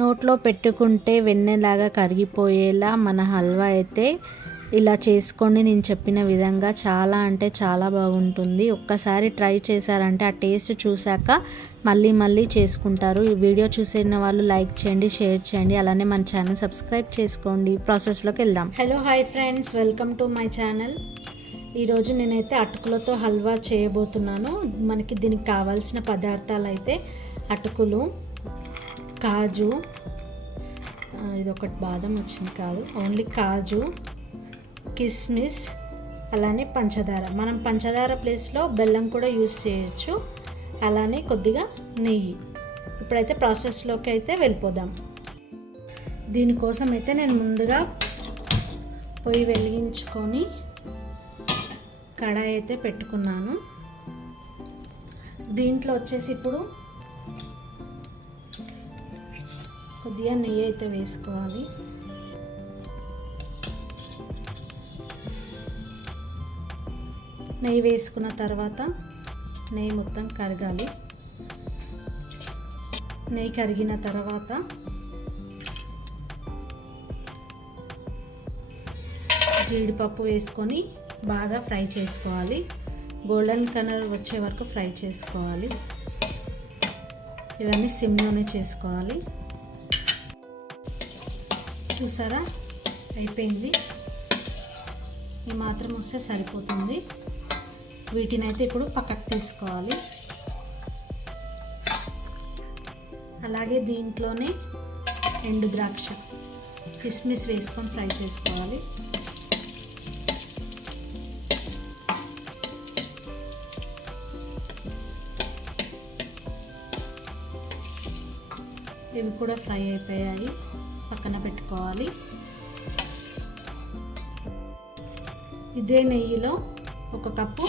నోట్లో పెట్టుకుంటే వెన్నెలాగా కరిగిపోయేలా మన హల్వా అయితే ఇలా చేసుకోండి. నేను చెప్పిన విధంగా చాలా అంటే చాలా బాగుంటుంది. ఒక్కసారి ట్రై చేశారంటే ఆ టేస్ట్ చూశాక మళ్ళీ మళ్ళీ చేసుకుంటారు. ఈ వీడియో చూసిన వాళ్ళు లైక్ చేయండి, షేర్ చేయండి, అలానే మన ఛానల్ సబ్స్క్రైబ్ చేసుకోండి. ప్రాసెస్లోకి వెళ్దాం. Hello hi friends, welcome to my channel. ఈరోజు నేనైతే అటుకులతో హల్వా చేయబోతున్నాను. మనకి దీనికి కావాల్సిన పదార్థాలు అయితే అటుకులు, కాజు, ఇది ఒకటి బాదం వచ్చింది కాదు, ఓన్లీ కాజు, కిస్మిస్, అలానే పంచదార. మనం పంచదార ప్లేస్లో బెల్లం కూడా యూస్ చేయొచ్చు. అలానే కొద్దిగా నెయ్యి. ఇప్పుడైతే ప్రాసెస్లోకి అయితే వెళ్ళిపోదాం. దీనికోసం అయితే నేను ముందుగా పొయ్యి వెలిగించుకొని కడాయి అయితే పెట్టుకున్నాను. దీంట్లో వచ్చేసి ఇప్పుడు కొద్దిగా నెయ్యి అయితే వేసుకోవాలి. నెయ్యి వేసుకున్న తర్వాత నెయ్యి మొత్తం కరగాలి. నెయ్యి కరిగిన తర్వాత జీడిపప్పు వేసుకొని బాగా ఫ్రై చేసుకోవాలి. గోల్డెన్ కలర్ వచ్చే వరకు ఫ్రై చేసుకోవాలి. ఇవన్నీ సిమ్లోనే చేసుకోవాలి. చూసారా, అయిపోయింది. ఈ మాత్రం వస్తే సరిపోతుంది. వీటిని అయితే ఇప్పుడు పక్కకు తీసుకోవాలి. అలాగే దీంట్లోనే ఎండు ద్రాక్ష, కిస్మిస్ వేసుకొని ఫ్రై చేసుకోవాలి. ఇవి కూడా ఫ్రై అయిపోయాయి, పక్కన పెట్టుకోవాలి. ఇదే నెయ్యిలో ఒక కప్పు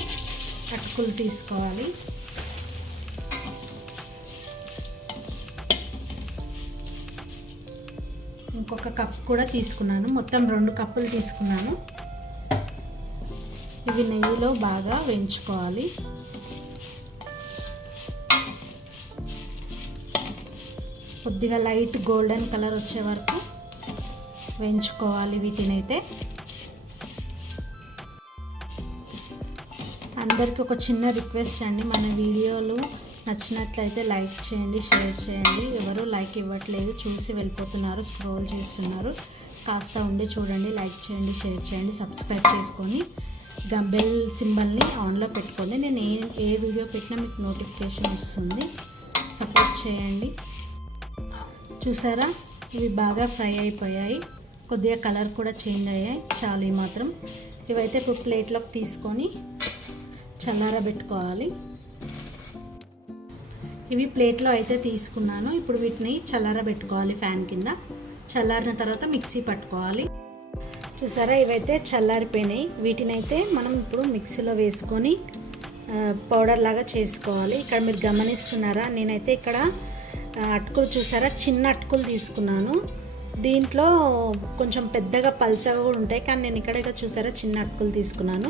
అటుకులు తీసుకోవాలి. ఇంకొక కప్పు కూడా తీసుకున్నాను. మొత్తం 2 కప్పులు తీసుకున్నాను. ఇవి నెయ్యిలో బాగా వేయించుకోవాలి. కొద్దిగా లైట్ గోల్డెన్ కలర్ వచ్చే వరకు వేయించుకోవాలి వీటినైతే. అందరికీ ఒక చిన్న రిక్వెస్ట్ అండి, మన వీడియోలు నచ్చినట్లయితే లైక్ చేయండి, షేర్ చేయండి. ఎవరు లైక్ ఇవ్వట్లేదు, చూసి వెళ్ళిపోతున్నారు, స్క్రోల్ చేస్తున్నారు. కాస్త ఉండి చూడండి, లైక్ చేయండి, షేర్ చేయండి, సబ్స్క్రైబ్ చేసుకొని బెల్ సింబల్ని ఆన్లో పెట్టుకోండి. నేను ఏ వీడియో పెట్టినా మీకు నోటిఫికేషన్ వస్తుంది. సపోర్ట్ చేయండి. చూసారా, ఇవి బాగా ఫ్రై అయిపోయాయి. కొద్దిగా కలర్ కూడా చేంజ్ అయ్యాయి. చాలు ఈ మాత్రం. ఇవైతే ఇప్పుడు ప్లేట్లోకి తీసుకొని చల్లారబెట్టుకోవాలి. ఇవి ప్లేట్లో అయితే తీసుకున్నాను. ఇప్పుడు వీటిని చల్లారబెట్టుకోవాలి ఫ్యాన్ కింద. చల్లారిన తర్వాత మిక్సీ పట్టుకోవాలి. చూసారా, ఇవైతే చల్లారిపోయినాయి. వీటినైతే మనం ఇప్పుడు మిక్సీలో వేసుకొని పౌడర్ లాగా చేసుకోవాలి. ఇక్కడ మీరు గమనిస్తున్నారా, నేనైతే ఇక్కడ అటుకులు చూసారా, చిన్న అటుకులు తీసుకున్నాను. దీంట్లో కొంచెం పెద్దగా పల్సగా కూడా ఉంటాయి, కానీ నేను ఇక్కడ చూసారా చిన్న అటుకులు తీసుకున్నాను.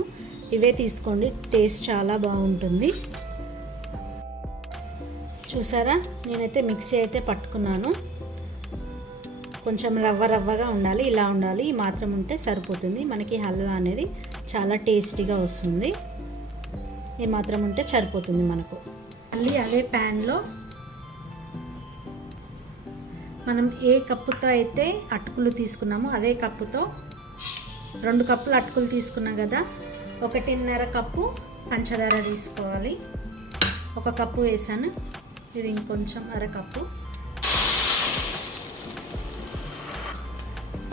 ఇవే తీసుకోండి, టేస్ట్ చాలా బాగుంటుంది. చూసారా, నేనైతే మిక్సీ అయితే పట్టుకున్నాను. కొంచెం రవ్వగా ఉండాలి, ఇలా ఉండాలి. ఈ మాత్రం ఉంటే సరిపోతుంది. మనకి హల్వా అనేది చాలా టేస్టీగా వస్తుంది. ఈ మాత్రం ఉంటే సరిపోతుంది మనకు. మళ్ళీ అదే ప్యాన్లో మనం ఏ కప్పుతో అయితే అటుకులు తీసుకున్నామో అదే కప్పుతో 2 కప్పులు అటుకులు తీసుకున్నాం కదా, 1.5 కప్పు పంచదార తీసుకోవాలి. 1 కప్పు వేసాను, ఇది ఇంకొంచెం అరకప్పు.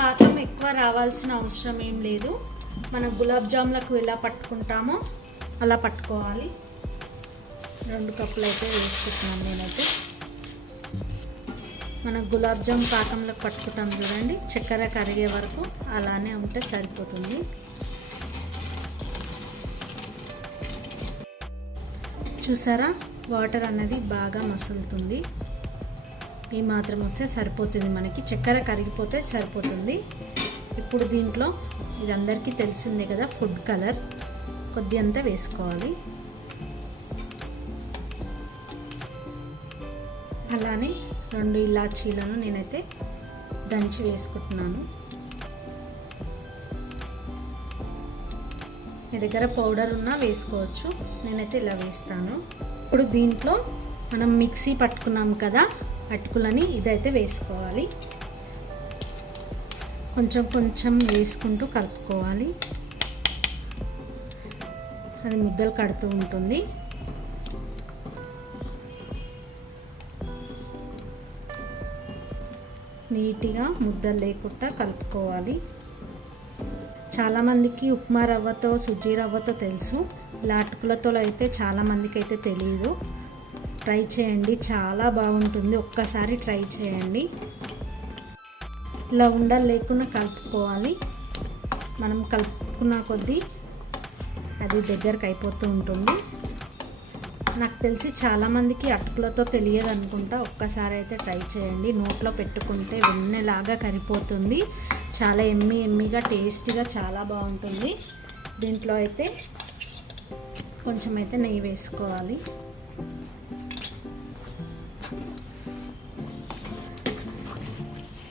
పాకం ఎక్కువ రావాల్సిన అవసరం ఏం లేదు. మన గులాబ్ జాములకు ఎలా పట్టుకుంటామో అలా పట్టుకోవాలి. 2 కప్పులు అయితే వేసుకుంటున్నాను నేనైతే. మన గులాబ్ జామ్ పాకంలో పట్టుకుంటాం చూడండి, చక్కెర కరిగే వరకు అలానే ఉంటే సరిపోతుంది. చూసారా, వాటర్ అన్నది బాగా మసులుతుంది. ఈ మాత్రం వస్తే సరిపోతుంది. మనకి చక్కెర కరిగిపోతే సరిపోతుంది. ఇప్పుడు దీంట్లో ఇది అందరికీ తెలిసిందే కదా, ఫుడ్ కలర్ కొద్దిగంత వేసుకోవాలి. అలానే 2 ఇలాచీలను నేనైతే దంచి వేసుకుంటున్నాను. మీ దగ్గర పౌడర్ ఉన్నా వేసుకోవచ్చు, నేనైతే ఇలా వేస్తాను. ఇప్పుడు దీంట్లో మనం మిక్సీ పట్టుకున్నాం కదా అటుకులని, ఇదైతే వేసుకోవాలి. కొంచెం కొంచెం వేసుకుంటూ కలుపుకోవాలి, అది ముద్దలు కడుతూ ఉంటుంది. నీట్గా ముద్దలు లేకుండా కలుపుకోవాలి. చాలామందికి ఉప్మా రవ్వతో సుజీ రవ్వతో తెలుసు, ఇలా అటుకులతో అయితే చాలామందికి అయితే తెలియదు. ట్రై చేయండి, చాలా బాగుంటుంది, ఒక్కసారి ట్రై చేయండి. ఇలా ఉండలు లేకుండా కలుపుకోవాలి. మనం కలుపుకున్న కొద్దీ అది దగ్గరకు అయిపోతూ ఉంటుంది. నాకు తెలిసి చాలామందికి అటుకులతో తెలియదు అనుకుంటా, ఒక్కసారి అయితే ట్రై చేయండి. నోట్లో పెట్టుకుంటే వెన్నెలాగా కరిగిపోతుంది, చాలా ఎమ్మీగా టేస్టీగా చాలా బాగుంటుంది. దీంట్లో అయితే కొంచెం అయితే నెయ్యి వేసుకోవాలి.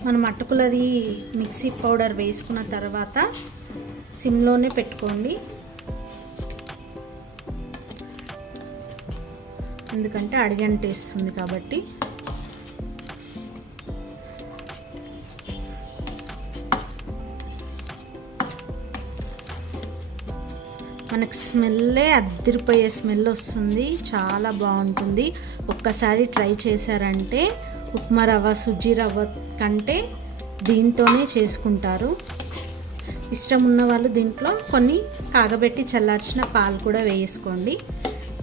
మనం అటుకులది మిక్సీ పౌడర్ వేసుకున్న తర్వాత సిమ్లోనే పెట్టుకోండి, ఎందుకంటే అడిగంటేస్తుంది కాబట్టి. మనకు స్మెల్లే అద్దరిపోయే స్మెల్ వస్తుంది, చాలా బాగుంటుంది. ఒక్కసారి ట్రై చేశారంటే ఉప్మా రవ్వ సుజీ రవ్వ కంటే దీంతోనే చేసుకుంటారు. ఇష్టం ఉన్న వాళ్ళు దీంట్లో కొన్ని కాగబెట్టి చల్లార్చిన పాలు కూడా వేసుకోండి.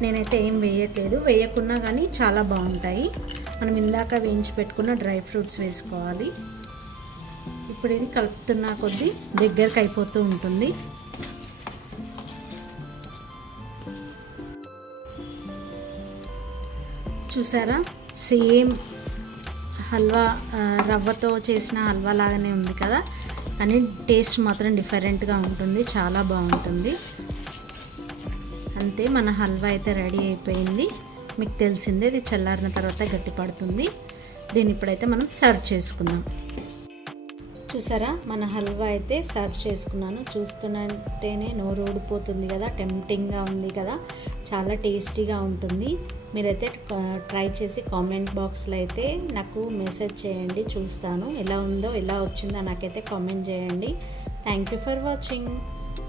నేనైతే ఏం వేయట్లేదు, వేయకున్నా కానీ చాలా బాగుంటాయి. మనం ఇందాక వేయించి పెట్టుకున్న డ్రై ఫ్రూట్స్ వేసుకోవాలి. ఇప్పుడు ఇది కలుపుతున్న కొద్దీ దగ్గరకు అయిపోతూ ఉంటుంది. చూసారా, సేమ్ హల్వా రవ్వతో చేసిన హల్వా లాగానే ఉంది కదా, కానీ టేస్ట్ మాత్రం డిఫరెంట్గా ఉంటుంది, చాలా బాగుంటుంది. అంతే, మన హల్వా అయితే రెడీ అయిపోయింది. మీకు తెలిసిందే, ఇది చల్లారిన తర్వాత గట్టి పడుతుంది. దీన్ని ఇప్పుడైతే మనం సర్వ్ చేసుకుందాం. చూసారా, మన హల్వా అయితే సర్వ్ చేసుకున్నాను. చూస్తుంటేనే నోరు ఊడిపోతుంది కదా, టెంప్టింగ్గా ఉంది కదా, చాలా టేస్టీగా ఉంటుంది. మీరైతే ట్రై చేసి కామెంట్ బాక్స్లో అయితే నాకు మెసేజ్ చేయండి, చూస్తాను ఎలా ఉందో ఎలా వచ్చిందో నాకైతే కామెంట్ చేయండి. Thank you for watching.